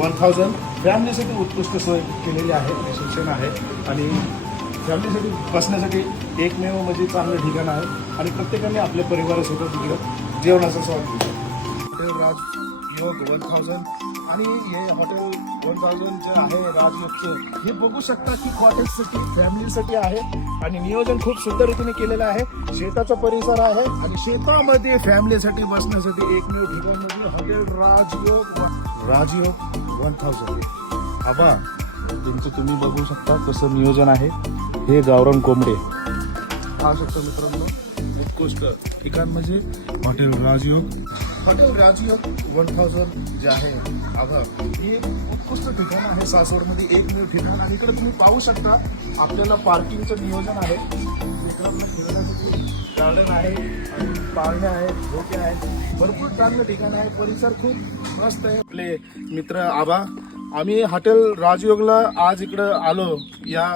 1000 फॅमिलीसाठी उत्कृष्ट सोय केलेली आहे, रिसेप्शन आहे आणि फॅमिलीसाठी बसण्यासाठी एकमेव म्हणजे चांगलं ठिकाण आहे आणि प्रत्येकाने आपल्या परिवारासोबत तिकडं जेवणाचा स्वाद घेतो. हॉटेल राजयोग 1000 आणि हे हॉटेल 1000 जे आहे राजयोगचं, हे बघू शकता की कॉटेजसाठी फॅमिलीसाठी आहे आणि नियोजन खूप सुंदर रीतीने केलेलं आहे. शेताचा परिसर आहे आणि शेतामध्ये फॅमिलीसाठी बसण्यासाठी एकमेव ठिकाण म्हणजे हॉटेल राजयोग 1000. आबा त्यांचं तुम्ही बघू शकता कसं नियोजन आहे. हे गावरान कोंबडे पाहू शकता मित्रांनो, उत्कृष्ट ठिकाण म्हणजे हॉटेल राजयोग 1000 जे आहे. आभा हे उत्कृष्ट ठिकाण आहे सासवडमध्ये एकमेव ठिकाण आणि इकडे तुम्ही पाहू शकता आपल्याला पार्किंगचं नियोजन आहे. लेकरांना खेळण्यासाठी गार्डन आहे आणि पाळणे आहेत, झोके आहेत, भरपूर चांगलं ठिकाण आहे. परिसर खूप मस्त आहे. आपले मित्र आबा, आम्ही हॉटेल राजयोगला आज इकडं आलो. या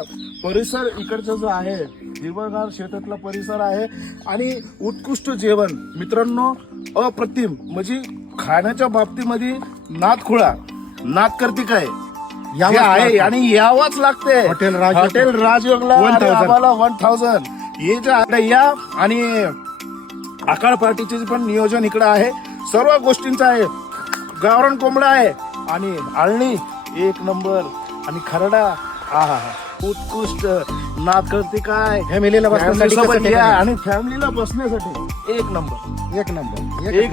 परिसर इकडचं जो आहे हिरवगार शेतातला परिसर आहे आणि उत्कृष्ट जेवण मित्रांनो, अप्रतिम म्हणजे खाण्याच्या बाबतीमध्ये नादखुळा नाद करते काय आहे आणि यावंच लागते. हॉटेल राजयोगला आम्हाला 1000 हे जे आहे या आणि आकाळ पार्टीचे पण नियोजन इकडे आहे. सर्व गोष्टींचं आहे. गावरान कोंबडा आहे आणि आळणी एक नंबर आणि खरडा हा उत्कृष्ट नाद करते काय. फॅमिलीला बसण्यासाठी आणि फॅमिलीला बसण्यासाठी एक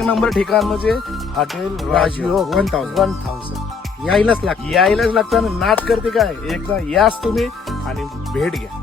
नंबर ठिकाण म्हणजे हॉटेल राजयोग 1000. यायलाच यायलाच लागतं. नाद करते काय एकदा याच तुम्ही आणि भेट घ्या.